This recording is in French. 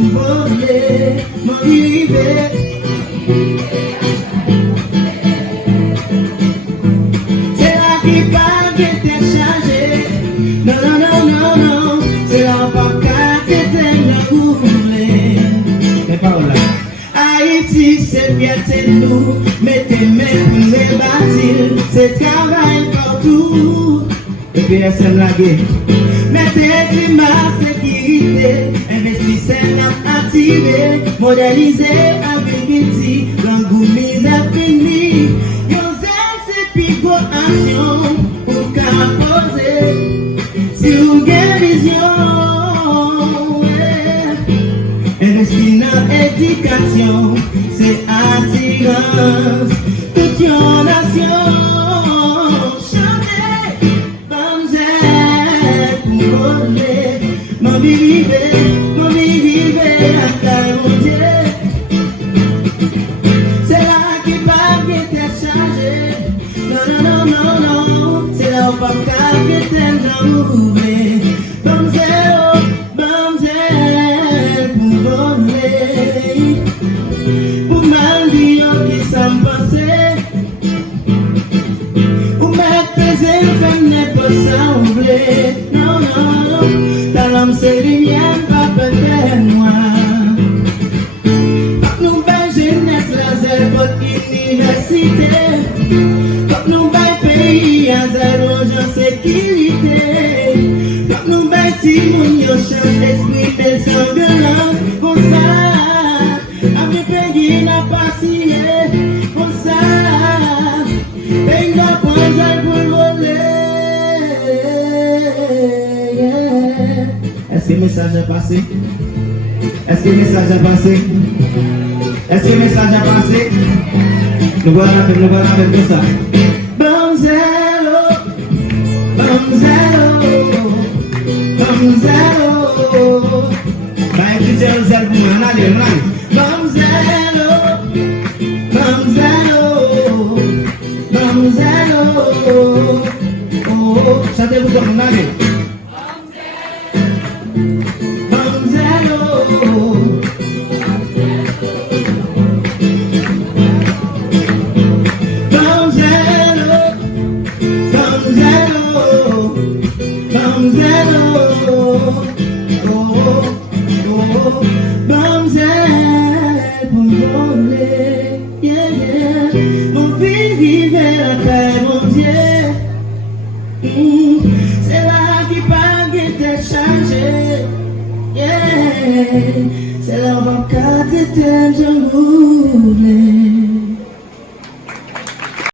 pour voler, m'en vivre. C'est là qui parle qui t'est chargé. Non, non, non, non, non. C'est là qui t'est enroulé. Mais pas là. Haïti, c'est fierté de nous. Mettez mes pour les bâtir. C'est travail partout. Et puis, SM la guerre. Mettez climat, sécurité. Investissez, activé. Modernisez, avec Haïti. L'engoumise a fini. Yon zèle, c'est pico action. Pour qu'à poser. Si vous avez vision. Investir dans l'éducation, c'est assurance, toute une nation. Chantez, bamzette, pour voler, m'en vivre, à ta montée. C'est là qui parle qui était chargé. Non, non, non, non, non, c'est là où pas qui était enroulé. Pour mal dire qui s'en passait. Pour mettre pesé le fait n'est pas semblé. Non, non, non. Ta l'homme c'est lumière, pas peut-être moi. Quand nous bâillons jeunesse, la zèle, votre université. Quand nous bâillons pays, à zéro, en sécurité. Quand nous bâillons si mon yo chance d'esprit, des sanglances, pour ça. Avec pays n'a pas signé, pour ça. Pays n'a pas pour voler. Est-ce que le message est passé? Est-ce que le message est passé? Est-ce que le message est passé? Nous voilà avec ça. Bamzelo, bamzelo, bamzelo. Bah, tu sais, le zèle pour moi, allez. Bamzelo, bamzelo, bamzelo. Oh, chantez-vous comme on allez. C'est là qui parle qui t'est changé. Yeah. C'est là où t'es enroulé.